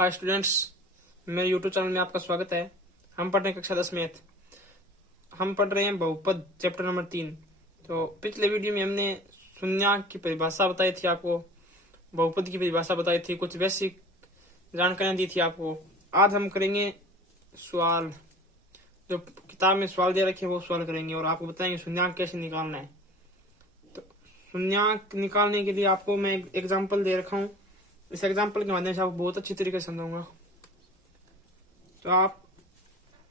Hi students, मेरे YouTube channel में आपका स्वागत है। हम पढ़ रहे हैं कक्षा 10 मैथ। हम पढ़ रहे हैं बहुपद चैप्टर नंबर 3। तो पिछले वीडियो में हमने शून्याङ्क की परिभाषा बताई थी आपको, बहुपद की परिभाषा बताई थी, कुछ बेसिक जानकारियां दी थी आपको। आज हम करेंगे सवाल, जो किताब में सवाल दे रखे वो सवाल करेंगे और आपको बताएंगे शून्याङ्क कैसे निकालना है। तो शून्याङ्क निकालने के लिए आपको मैं एक एग्जाम्पल दे रखा हूँ। इस एग्जाम्पल के माध्यम से आपको बहुत अच्छी तरीके से समझाऊंगा। तो आप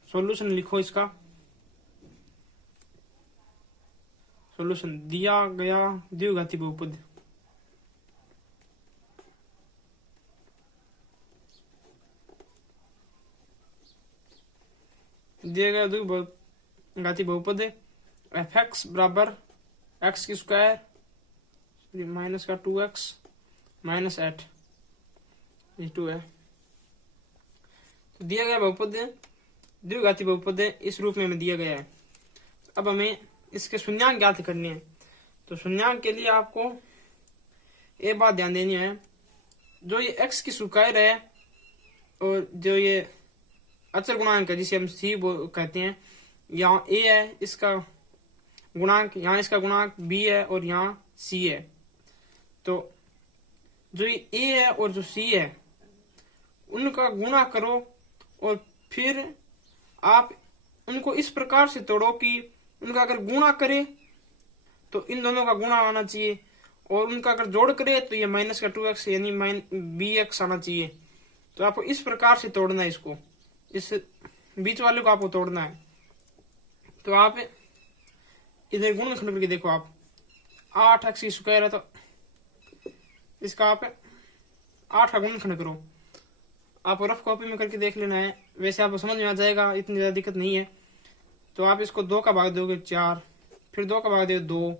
सॉल्यूशन लिखो। इसका सॉल्यूशन दिया गया द्विघाती बहुपद द्विघाती बहुपद एफ एक्स बराबर एक्स की स्क्वायर माइनस का 2x माइनस 8 ये 2 है। तो दिया गया बहुपद द्विघाती बहुपद इस रूप में हमें दिया गया है। अब हमें इसके शून्याङ्क ज्ञात करने हैं। तो शून्याङ्क के लिए आपको एक बात ध्यान देनी है, जो ये x की स्क्वायर है और जो ये अचर गुणांक है जिसे हम c कहते हैं, यहाँ a है इसका गुणांक, यहाँ इसका गुणांक b है और यहाँ c है। तो जो ये a है और जो c है उनका गुणा करो और फिर आप उनको इस प्रकार से तोड़ो कि उनका अगर गुणा करे तो इन दोनों का गुणा आना चाहिए और उनका अगर जोड़ करे तो ये माइनस का 2x यानी bx आना चाहिए। तो आपको इस प्रकार से तोड़ना है, इसको इस बीच वाले को आपको तोड़ना है। तो आप इधर गुणनखंड करके देखो, आप 8x की स्क्वायर है तो इसका आप 8 का गुणनखंड करो। आप रफ कॉपी में करके देख लेना है, वैसे आपको समझ में आ जाएगा, इतनी ज्यादा दिक्कत नहीं है। तो आप इसको 2 का भाग दोगे 4, फिर 2 का भाग दोगे 2,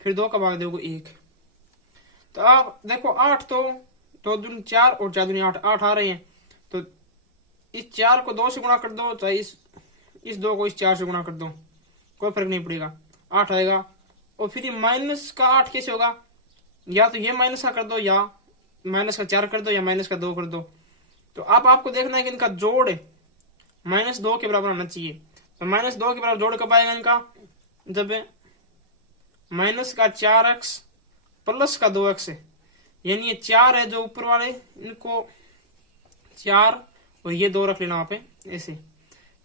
फिर 2 का भाग दोगे 1। तो आप देखो 8 तो 2 दूनी 4 और 4 दूनी 8 आ रहे हैं। तो इस 4 को 2 से गुणा कर दो, चाहे इस 2 को इस 4 से गुणा कर दो, कोई फर्क नहीं पड़ेगा, 8 आएगा। और फिर ये माइनस का 8 कैसे होगा, या तो ये माइनस का कर दो, या माइनस का 4 कर दो, या माइनस का 2 कर दो। तो आपको देखना है कि इनका जोड़ -2 के बराबर आना चाहिए। तो -2 के बराबर जोड़ कब आएगा इनका, जब माइनस का 4x प्लस का 2x है, यानी ये 4 है जो ऊपर वाले, इनको 4 और ये 2 रख लेना वहां पे ऐसे।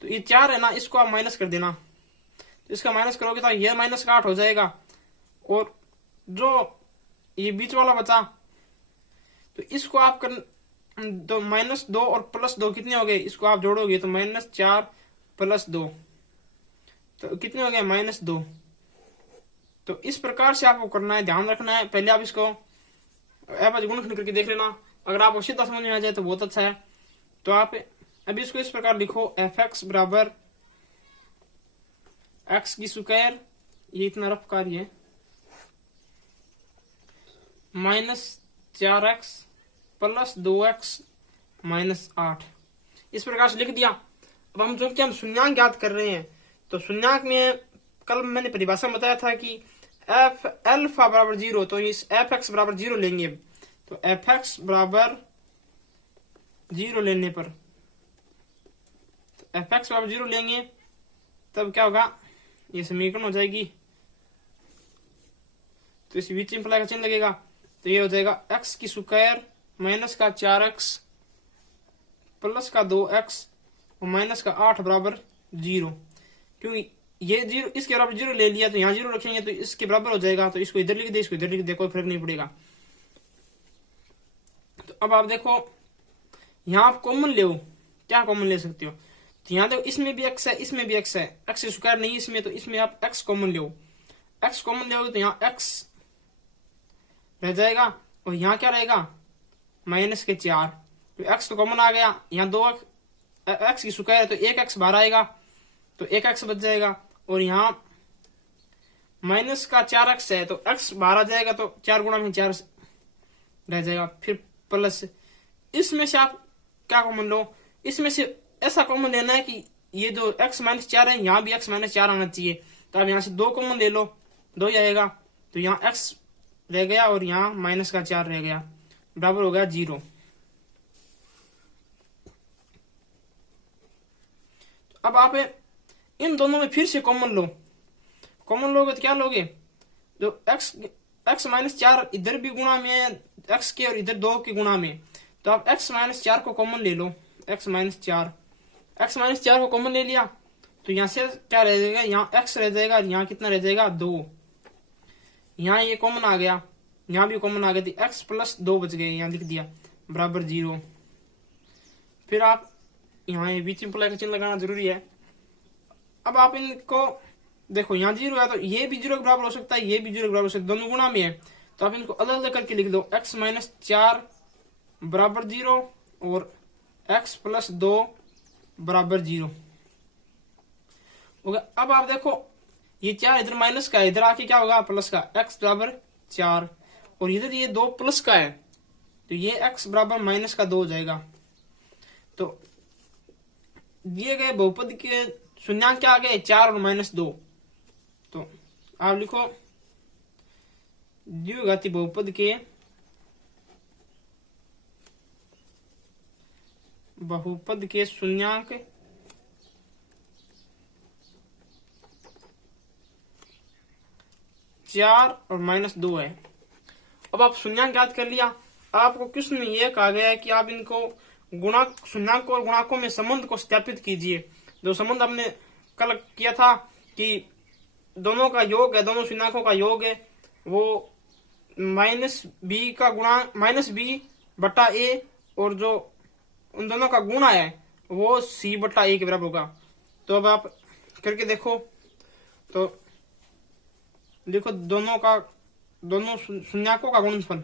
तो ये 4 है ना, इसको आप माइनस कर देना। तो इसका माइनस करोगे तो ये माइनस का 8 हो जाएगा और जो ये बीच वाला बचा तो इसको आप कर तो -2 और +2 कितने हो गए, इसको आप जोड़ोगे तो -4 + 2 तो कितने हो गए -2। तो इस प्रकार से आपको करना है, ध्यान रखना है। पहले आप इसको गुणनखंड करके देख लेना, अगर आपको सीधा समझ में आ जाए तो बहुत अच्छा है। तो आप अभी इसको इस प्रकार लिखो, एफ एक्स बराबर एक्स की स्क्वायर, ये इतना रफ कार्य है, -4x + 2x -8, इस प्रकार से लिख दिया। अब हम जो कि हम शून्याङ्क ज्ञात कर रहे हैं, तो शून्याङ्क में कल मैंने परिभाषा में बताया था कि एफ अल्फा बराबर 0, तो इस एफ एक्स बराबर 0 लेंगे। तो एफ एक्स बराबर 0 लेने पर एफ एक्स बराबर 0 लेंगे तब क्या होगा, ये समीकरण हो जाएगी। तो इस बीच इंप्लाई का चिन्ह लगेगा, तो ये हो जाएगा x की स्क्वायर माइनस का 4x प्लस का 2x और माइनस का 8 बराबर 0। क्योंकि ये 0 इसके बराबर 0 ले लिया तो यहाँ 0 रखेंगे तो इसके बराबर हो जाएगा। तो इसको इधर लिख दे, इसको इधर लिख दे, कोई फर्क नहीं पड़ेगा। तो अब आप देखो यहाँ आप कॉमन ले, क्या कॉमन ले सकते हो। तो यहाँ देखो इसमें भी x है, इसमें भी x है, x स्क्वायर नहीं इसमें, तो इसमें आप x कॉमन ले, x कॉमन ले तो यहाँ x रह जाएगा और यहाँ क्या रहेगा -4। तो x तो कॉमन आ गया, यहाँ 2 x की स्क्वायर है तो 1x बाहर आएगा तो 1x बच जाएगा। और यहाँ माइनस का 4x है तो x बाहर आ जाएगा तो 4 गुणा में 4 रह जाएगा। फिर प्लस, इसमें से आप क्या कॉमन लो, इसमें से ऐसा कॉमन लेना है कि ये जो x -4 है यहाँ भी x -4 आना चाहिए। तो आप यहाँ से 2 कॉमन ले लो, 2 ही आएगा। तो यहाँ x रह गया और यहाँ -4 रह गया, बराबर हो गया 0। अब आप इन दोनों में फिर से कॉमन लो, कॉमन लोगे तो क्या लोगे, जो x माइनस 4 इधर भी गुणा में है x के और इधर 2 के गुणा में, तो आप x माइनस 4 को कॉमन ले लो, x माइनस 4 को कॉमन ले लिया तो यहाँ से क्या रह जाएगा, यहाँ x रह जाएगा, यहाँ कितना रह जाएगा 2, यहाँ ये कॉमन आ गया, यहाँ भी कॉमन आ गया, तो x प्लस 2 बच गए, यहाँ लिख दिया बराबर 0। फिर आप यहाँ ये बीच इंप्लाई का चिन्ह लगाना जरूरी है। अब आप इनको देखो, यहाँ 0 है तो ये भी 0 के बराबर हो सकता है, ये भी 0 के बराबर हो सकता है, दोनों गुणा में है, तो आप इनको अलग अलग करके लिख दो, x माइनस 4 बराबर 0 और x प्लस 2 बराबर 0 होगा। अब आप देखो ये 4 इधर माइनस का है, इधर आके क्या होगा प्लस का, x बराबर 4 और इधर ये 2 प्लस का है, तो ये x बराबर माइनस का 2 हो जाएगा। तो दिए गए बहुपद के शून्यांक क्या आ गए 4 और माइनस 2, तो आप लिखो द्विघाती बहुपद के शून्यांक चार और माइनस 2 है। अब आप शून्यांक याद कर लिया, आपको क्वेश्चन में यह कहा गया है कि आप इनको गुणांक, शून्यांक और गुणांकों में संबंध को सत्यापित कीजिए। जो संबंध हमने कल किया था कि दोनों का योग है, दोनों शून्यांकों का योग है, वो माइनस बी का गुणांक माइनस बी बटा ए, और जो उन दोनों का गुणा है वो सी बटा ए के बराबर होगा। तो अब आप करके देखो, तो देखो दोनों शून्यांकों का गुणनफल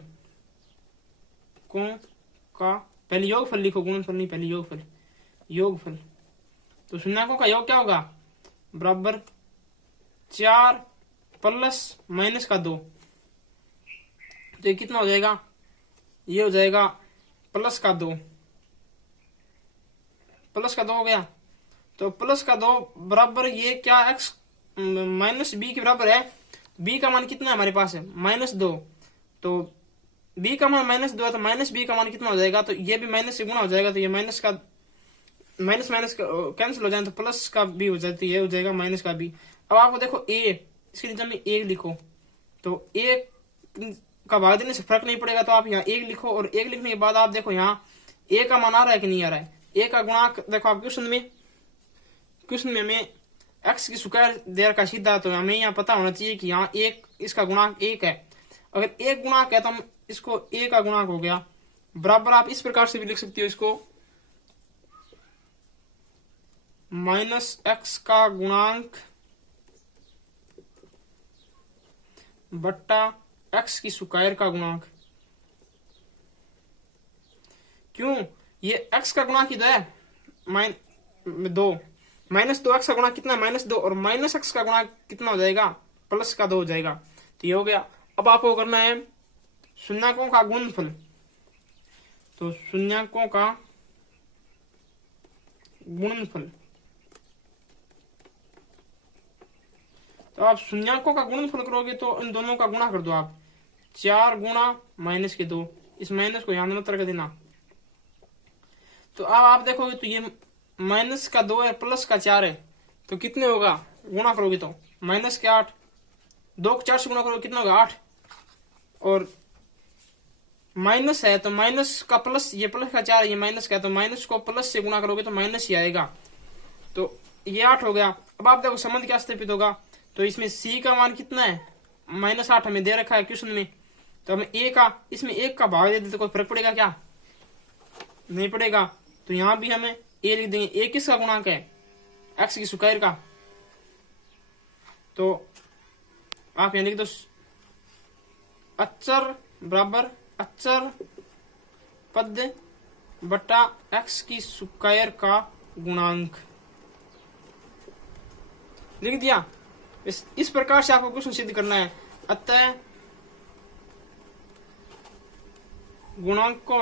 का पहले योगफल लिखो, गुणनफल नहीं, पहले योगफल। तो शून्यांकों का योग क्या होगा, बराबर 4 प्लस माइनस का 2, तो ये कितना हो जाएगा, ये हो जाएगा प्लस का 2 हो गया। तो प्लस का 2 बराबर ये क्या x माइनस बी के बराबर है, b का मान कितना है हमारे पास है -2, तो b का मान -2 है, तो माइनस बी का मान कितना हो जाएगा, तो ये भी माइनस से गुणा हो जाएगा, तो ये माइनस कैंसिल हो जाए तो प्लस का b हो जाती है, ये हो जाएगा माइनस का b। अब आपको देखो a, इसकी जगह में 1 लिखो, तो 1 का भाग देने से फर्क नहीं पड़ेगा, तो आप यहाँ 1 लिखो, और 1 लिखने के बाद आप देखो यहाँ a का मान आ रहा है कि नहीं आ रहा है, a का गुणांक देखो आप क्वेश्चन में हमें x की स्क्वायर दे रखा सीधा, तो हमें यहाँ पता होना चाहिए कि यहाँ 1 इसका गुणांक 1 है। अगर 1 गुणांक है तो हम इसको a का गुणांक हो गया, बराबर आप इस प्रकार से भी लिख सकते हो इसको, माइनस x का गुणांक बट्टा x की स्क्वायर का गुणांक। क्यों, ये x का गुणांक ही तो है -2 -2 x का गुणांक कितना है -2, और माइनस x का गुणांक कितना हो जाएगा, प्लस का 2 हो जाएगा, तो ये हो गया। अब आपको करना है शून्यांकों का गुणनफल, तो शून्यांकों का गुणनफल, तो आप शून्यांकों का गुणनफल करोगे तो इन दोनों का गुणा कर दो आप, 4 गुणा माइनस के 2, इस माइनस को यहां मत रख देना। तो अब आप देखोगे तो ये माइनस का 2 है, प्लस का 4 है, तो कितने होगा, गुणा करोगे तो माइनस के 8, 2 को 4 से गुणा करोगे कितना होगा 8, और माइनस है तो माइनस का प्लस, ये प्लस का 4 है, ये माइनस का है, तो माइनस को प्लस से गुणा करोगे तो माइनस ही आएगा, तो ये 8 हो गया। अब आप देखो संबंध क्या स्थापित होगा, तो इसमें c का मान कितना है -8 हमें दे रखा है क्वेश्चन में, तो हमें a का, इसमें 1 का भाग दे दे तो कोई फर्क पड़ेगा क्या, नहीं पड़ेगा, तो यहां भी हमें a लिख देंगे। a किसका गुणांक है, x की स्क्वायर का, तो आप यहां लिख दो अचर बराबर अचर पद बटा x की स्क्वायर का गुणांक, लिख दिया। इस प्रकार से आपको क्वेश्चन सिद्ध करना है। अतः गुणांकों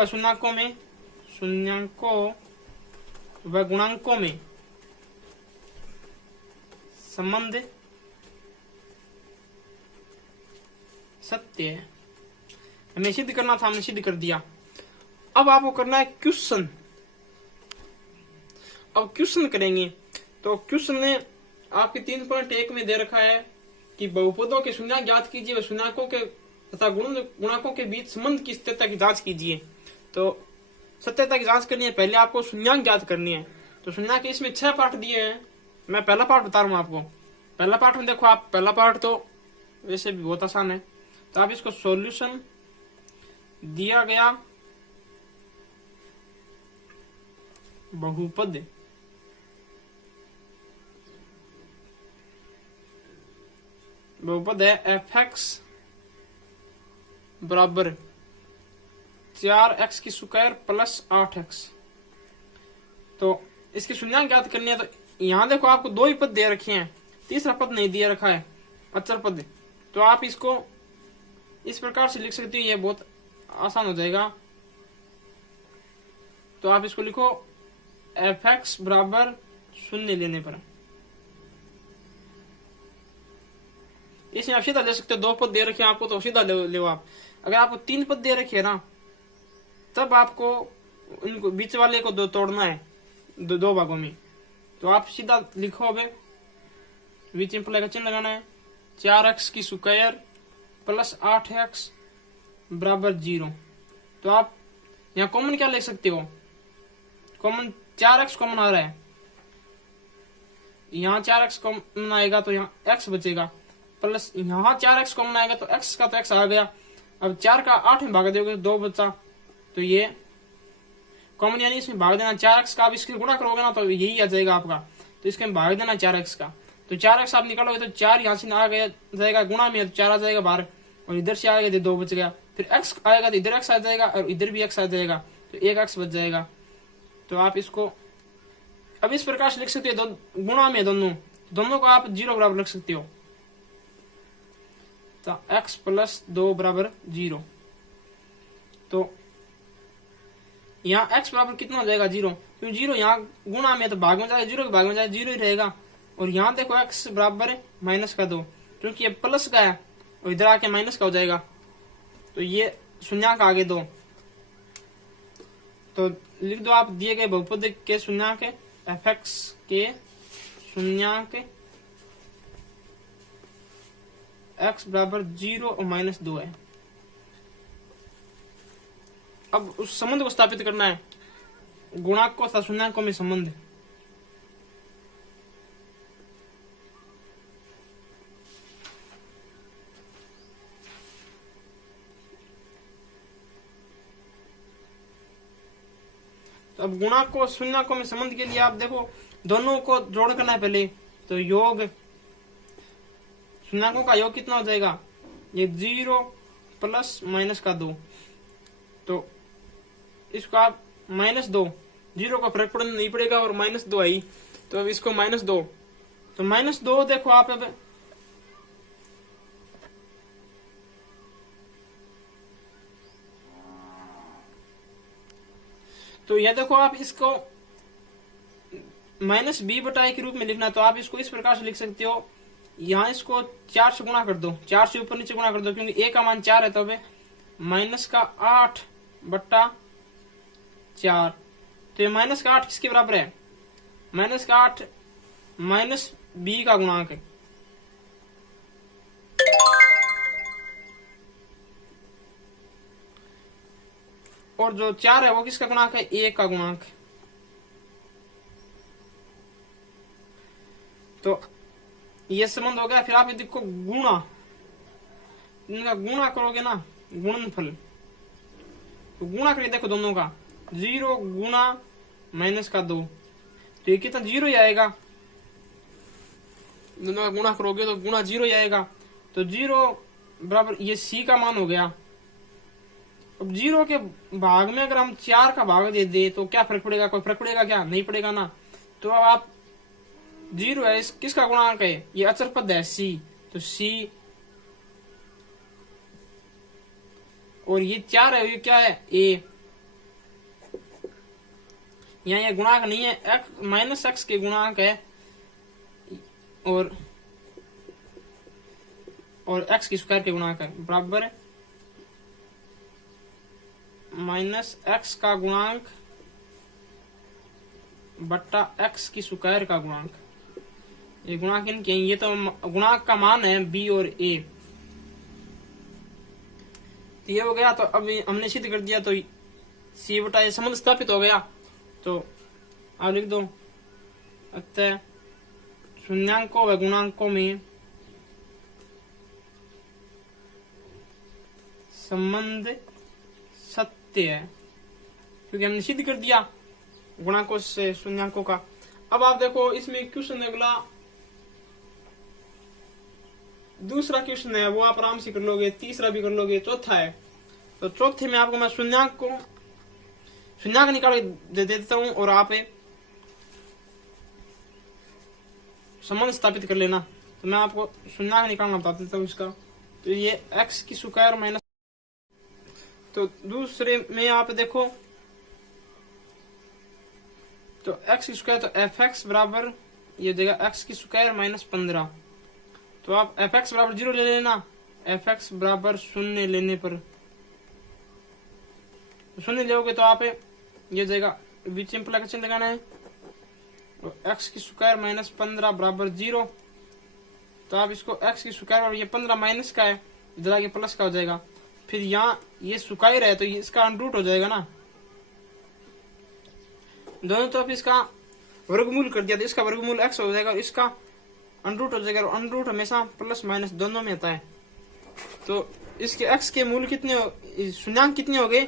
व गुणांकों में संबंध सत्य है। हमें सिद्ध करना था, हमने सिद्ध कर दिया। अब आपको करना है क्वेश्चन। अब क्वेश्चन करेंगे तो क्वेश्चन ने आपके 3.1 में दे रखा है कि बहुपदों के शून्यक ज्ञात कीजिए व शून्यकों के तथा गुणकों के बीच संबंध की सत्यता की जांच कीजिए। तो सत्यता की जांच करनी है, पहले आपको शून्यक ज्ञात करनी है। तो शून्यक के इसमें 6 पार्ट दिए हैं। मैं पहला पार्ट बता रहा हूँ आपको। पहला पार्ट में देखो आप, पहला पार्ट तो वैसे भी बहुत आसान है। तो आप इसको सॉल्यूशन दिया गया बहुपद है f(x) बराबर 4x की स्क्वायर प्लस 8x। तो इसकी शून्यक ज्ञात करनी है। तो यहां देखो आपको 2 ही पद दे रखे हैं, तीसरा पद नहीं दिया रखा है, अचर पद। तो आप इसको इस प्रकार से लिख सकते हो, ये बहुत आसान हो जाएगा। तो आप इसको लिखो f(x) बराबर 0 लेने पर। इसमें आप सीधा ले सकते हो, 2 पद दे रखे हैं आपको तो सीधा ले आप। अगर आपको 3 पद दे रखे है ना, तब आपको उनको बीच वाले को तोड़ना है 2 भागों में। तो आप सीधा लिखो, अब बीच में का चिन्ह लगाना है, 4x की स्क्वायर प्लस 8x बराबर 0। तो आप यहाँ कॉमन क्या ले सकते हो, कॉमन 4x कॉमन आ रहा है, यहाँ 4x कॉमन आएगा तो यहाँ x बचेगा, प्लस यहाँ 4x कॉमन आएगा तो x का तो x आ गया। अब 4 का 8 में भाग दोगे 2 बचा, तो ये कॉमन यानी इसमें भाग देना 4x का। आप इसके गुणा करोगे ना तो यही आ जाएगा आपका, तो इसके में भाग देना 4x का। तो 4x आप निकालोगे तो 4 यहाँ से आ गया जाएगा, गुणा में तो 4 आ जाएगा बाहर, और इधर से आएगा तो 2 बच गया। फिर x आएगा तो इधर x आ जाएगा और इधर भी x आ जाएगा, तो 1x बच जाएगा। तो आप इसको अब इस प्रकार से लिख सकते हो, गुणा में दोनों को आप 0 बराबर लिख सकते हो। तो x प्लस 2 बराबर 0। तो यहाँ x बराबर कितना हो जाएगा 0, क्योंकि 0 यहाँ गुणा में तो भाग में जाएगा, 0 के भाग में जाएगा 0 ही रहेगा। और यहाँ देखो x बराबर -2, क्योंकि ये प्लस का है और इधर आके माइनस का हो जाएगा, तो ये शून्यक आगे 2। तो लिख दो आप दिए गए बहुपद के शून्यक f(x) के शून्यक x बराबर 0 और -2 है। अब उस संबंध को स्थापित करना है, गुणांकों तथा शून्यकों में संबंध। तो अब गुणांकों शून्यकों में संबंध के लिए आप देखो, दोनों को जोड़ करना है पहले। तो योग शून्यकों का योग कितना हो जाएगा, ये 0 प्लस -2। तो इसको आप -2, 0 का फर्क पड़ना नहीं पड़ेगा और -2 आई, तो अब इसको -2। तो -2 देखो आप अब तो यह देखो आप इसको -b/a के रूप में लिखना। तो आप इसको इस प्रकार से लिख सकते हो, यहाँ इसको 4 से गुणा कर दो, 4 से ऊपर नीचे गुणा कर दो, क्योंकि a का मान 4 है। तो -8/4। तो ये -8 किसके बराबर है, -8 -b का गुणांक है। और जो 4 है वो किसका गुणांक है, 1 का गुणांक। तो ये संबंध हो गया। फिर आप यदि को गुणा, इनका गुणा करोगे ना, गुणनफल, तो गुणा करके देखो दोनों का, 0 गुणा -2, तो ये कितना 0 ही आएगा। दोनों का गुणा करोगे तो गुणा 0 ही आएगा। तो 0 बराबर ये c का मान हो गया। अब 0 के भाग में अगर हम 4 का भाग दे दे तो क्या फर्क पड़ेगा, कोई फर्क पड़ेगा क्या, नहीं पड़ेगा ना। तो अब आप 0 है, किसका गुणांक है, ये अचर पद है c, तो c, और ये 4 है, ये क्या है, a। यहाँ ये गुणांक नहीं है, -x के गुणांक है, और x की स्क्वायर के गुणांक है, बराबर -x का गुणांक बट्टा x की स्क्वायर का गुणांक। ये गुणांक इनके हैं, ये तो गुणांक का मान है बी और ए। तो ये हो गया। तो अब हमने सिद्ध कर दिया, तो सी बटा ये संबंध स्थापित हो गया। तो आप लिख दो, अतः शून्यांकों व गुणांकों में संबंध सत्य है, क्योंकि हमने सिद्ध कर दिया गुणांकों से शून्यांकों का। अब आप देखो इसमें क्वेश्चन अगला दूसरा क्वेश्चन है, वो आप आराम से कर लोगे, तीसरा भी कर लोगे, चौथा है। तो चौथे में आपको मैं शून्यांक निकाल के दे देता हूं और आप संबंध स्थापित कर लेना। तो मैं आपको शून्यांक निकालना बता देता हूँ इसका। तो ये x की स्क्वायर माइनस, तो दूसरे में आप देखो, तो x की स्क्वायर, तो fx बराबर ये देगा x की स्क्वायर माइनस 15। तो आप fx बराबर 0 ले लेना, fx बराबर 0 लेने पर 0 लोगे तो आप ये देगा बीच में प्लस चिन्ह लगाना है, तो x की स्क्वायर माइनस 15 बराबर 0। तो आप इसको x की स्क्वायर, ये 15 माइनस का है, इधर आगे प्लस का हो जाएगा। फिर यहाँ ये स्क्वायर है तो ये इसका अंडरूट हो जाएगा ना, दोनों तरफ इसका वर्गमूल कर दिया तो इसका वर्गमूल x हो जाएगा और इसका अंडरूट हो जाएगा। और अंडरूट हमेशा प्लस माइनस दोनों में आता है। तो इसके x के मूल कितने, शून्यांक कितने हो गए,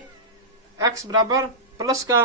x बराबर प्लस का